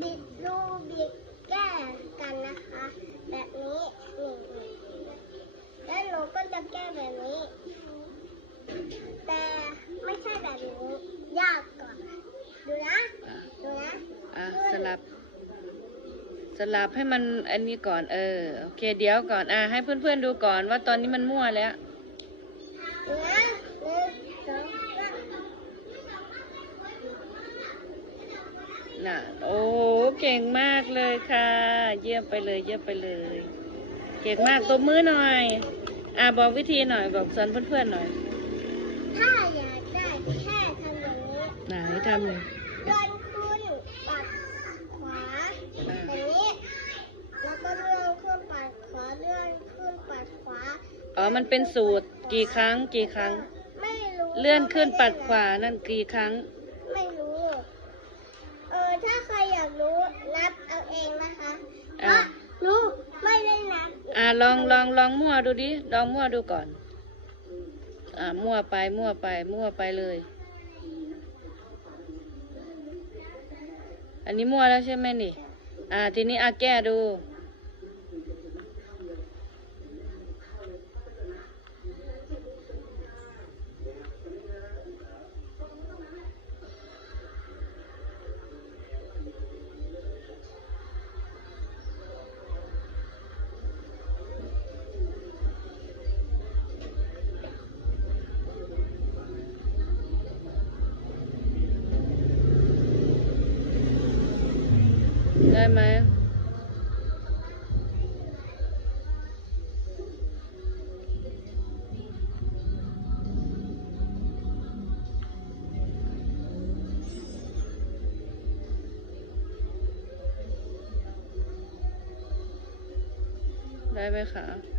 บิดรูบิดแก้กันนะคะ แบบนี้นี่นี่แล้วหนูก็จะแก้แบบนี้ แต่ไม่ใช่แบบนี้ยากกว่าดูนะอะดูนะอะสลับ สลับให้มันอันนี้ก่อนเออโอเคเดี๋ยวก่อนอะให้เพื่อนๆดูก่อนว่าตอนนี้มันมั่วแล้วดูนะหนึ่งสองสามน่ะโอ้ เก่งมากเลยค่ะ เยี่ยมไปเลย เยี่ยมไปเลย เก่งมากตบมือหน่อย อะบอกวิธีหน่อยบอกสอนเพื่อนๆหน่อย ถ้าอยากได้แค่ทำอย่างนี้ไหนทำเลยเลื่อนขึ้นปัดขวาอย่างนี้แล้วก็เลื่อนขึ้นปัดขวาเลื่อนขึ้นปัดขวาอ๋อมันเป็นสูตรกี่ครั้งกี่ครั้ง ไม่รู้เลื่อนขึ้นปัดขวานั่นกี่ครั้ง ไม่รู้ เออถ้าใครอยากรู้นับเอาเองนะคะเพอะ ราะรู้ไม่ได้นับอะลองลองลองมั่วดูดิลองมั่วดูก่อน อะมั่วไปมั่วไป มั่วไปเลย อันนี้มั่วแล้วใช่ไหมนี่ อ่า ทีนี้อาแก้ดู ได้ไหมได้ไหมคะ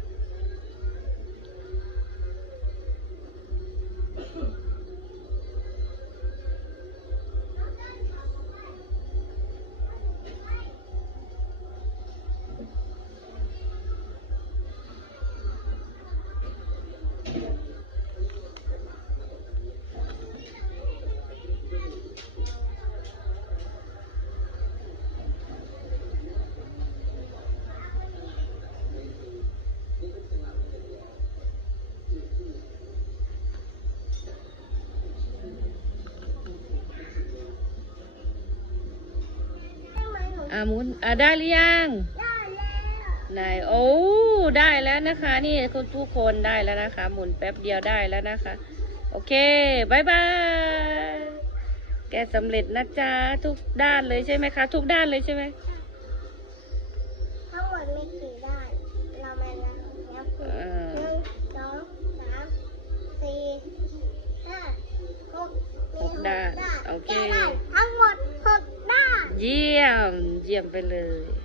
อ่าหมุนอ่าได้หรือยังได้แล้วไหนโอ้ได้แล้วนะคะ นี่คุณทุกคนได้แล้วนะคะ หมุนแป๊บเดียวได้แล้วนะคะ โอเคบายบายแกสำเร็จนะจ๊ะทุกด้านเลยใช่ไหมคะ ทุกด้านเลยใช่ไหมทั้งหมดมีกี่ด้าน เรามานับนับเอหนึ่องสองสามสี่ห้าหกมีหกด้านโอเค แก้ได้ทั้งหมดหกด้าน เยี่ยม เยี่ยมไปเลย